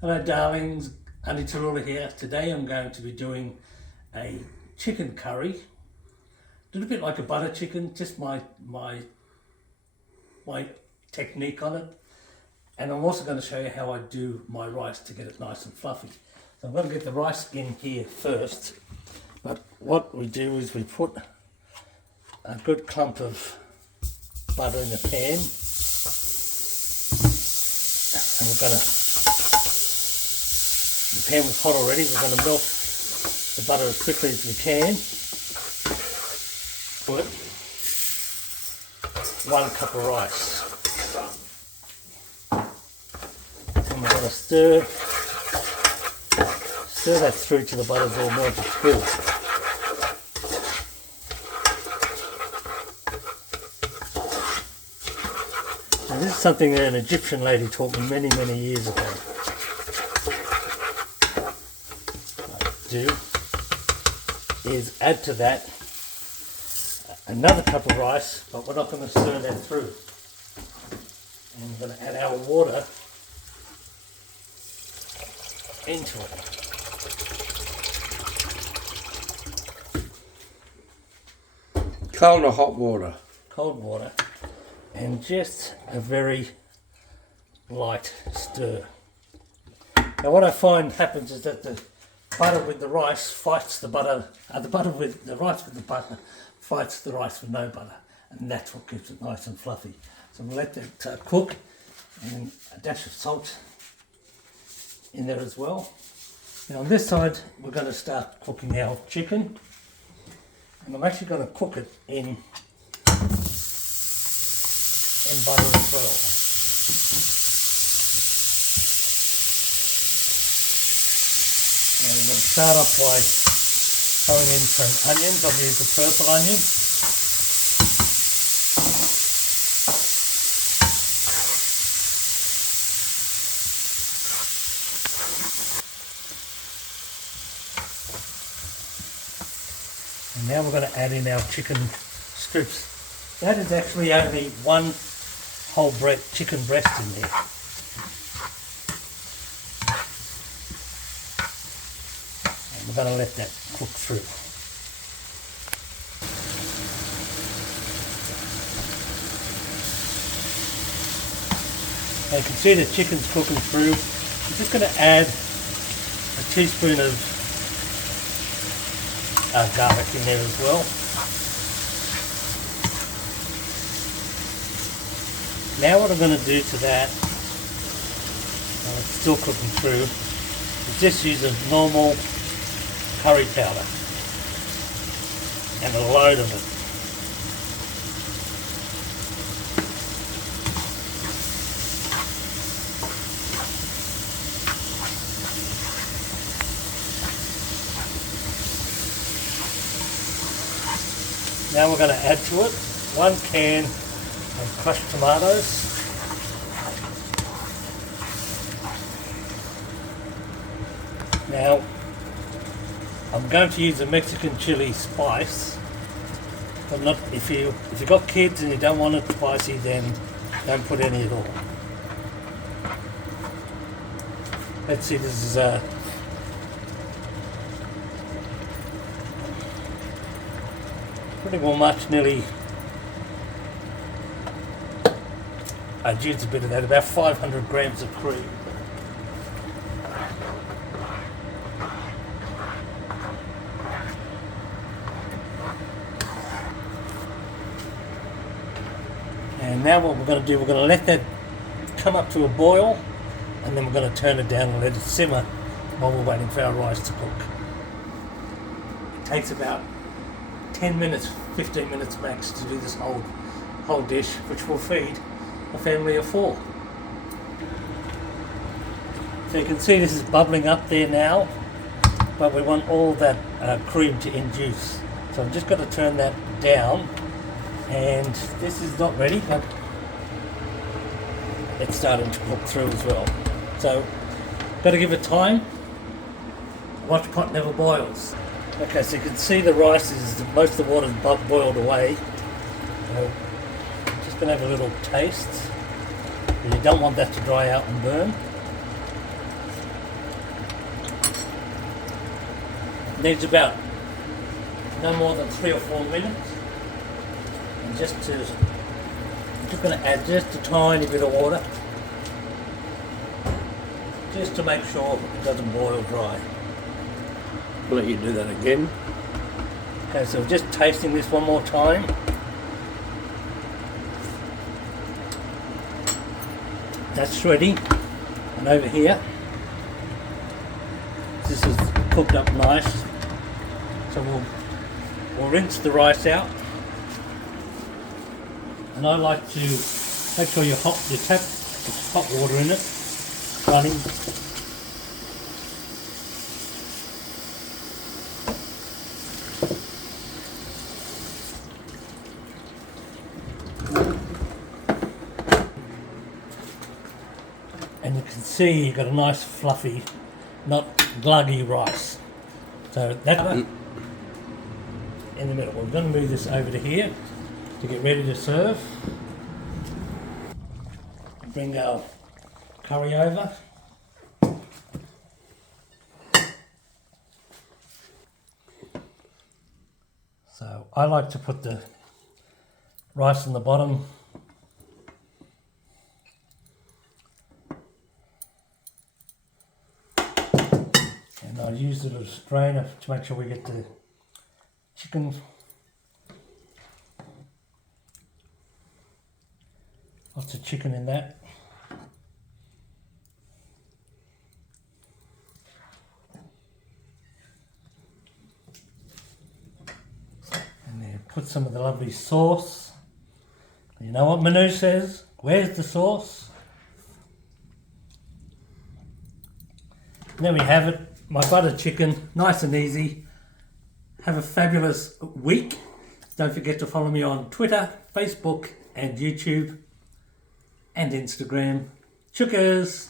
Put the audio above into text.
Hello darlings, Aunty Tullula here. Today I'm going to be doing a chicken curry. A little bit like a butter chicken, just my technique on it. And I'm also going to show you how I do my rice to get it nice and fluffy. So I'm going to get the rice in here first. But what we do is we put a good clump of butter in the pan. And we're going to, the pan was hot already, we're going to melt the butter as quickly as we can. Put 1 cup of rice. And we're going to stir that through till the butter's all melted through. Now this is something that an Egyptian lady taught me many, many years ago. Do is add to that another cup of rice, but we're not going to stir that through. And we're going to add our water into it. Cold or hot water? Cold water, and just a very light stir. Now what I find happens is that the butter with the rice fights the butter, the rice with the butter fights the rice with no butter, and that's what keeps it nice and fluffy. So we'll let that cook, and a dash of salt in there as well. Now on this side we're going to start cooking our chicken, and I'm actually going to cook it in butter as well. And I'm going to start off by throwing in some onions. I've used the purple onion. And now we're going to add in our chicken strips. That is actually only 1 whole chicken breast in there. And we're going to let that cook through. Now you can see the chicken's cooking through. I'm just going to add a teaspoon of garlic in there as well. Now what I'm going to do to that, while it's still cooking through, is just use a normal curry powder and a load of it. Now we're going to add to it 1 can of crushed tomatoes. Now I'm going to use a Mexican chili spice, but not if you've got kids and you don't want it spicy, then don't put any at all. Let's see, this is pretty well much, nearly, I'd use a bit of that, about 500 grams of cream. And now what we're going to do, we're going to let that come up to a boil, and then we're going to turn it down and let it simmer while we're waiting for our rice to cook. It takes about 10 minutes, 15 minutes max to do this whole dish, which will feed a family of 4. So you can see this is bubbling up there now, but we want all that cream to induce. So I'm just going to turn that down, and this is not ready, but it's starting to cook through as well. So got to give it time. Watch pot never boils. Okay, so you can see the rice is, most of the water's boiled away. So I'm just going to have a little taste. You don't want that to dry out and burn. Needs about no more than 3 or 4 minutes. And I'm just going to add just a tiny bit of water, just to make sure it doesn't boil dry. I'll let you do that again. Okay, so just tasting this one more time. That's ready. And over here, this is cooked up nice. So we'll rinse the rice out. And I like to make sure you tap hot water in it, running. And you can see you've got a nice fluffy, not gluggy rice. So that in the middle. We're going to move this over to here to get ready to serve. Bring our curry over. So I like to put the rice in the bottom. And I use it as a strainer to make sure we get the chicken. Lots of chicken in that. And then put some of the lovely sauce. You know what Manu says? Where's the sauce? And there we have it. My buttered chicken, nice and easy. Have a fabulous week. Don't forget to follow me on Twitter, Facebook and YouTube and Instagram. Chookers!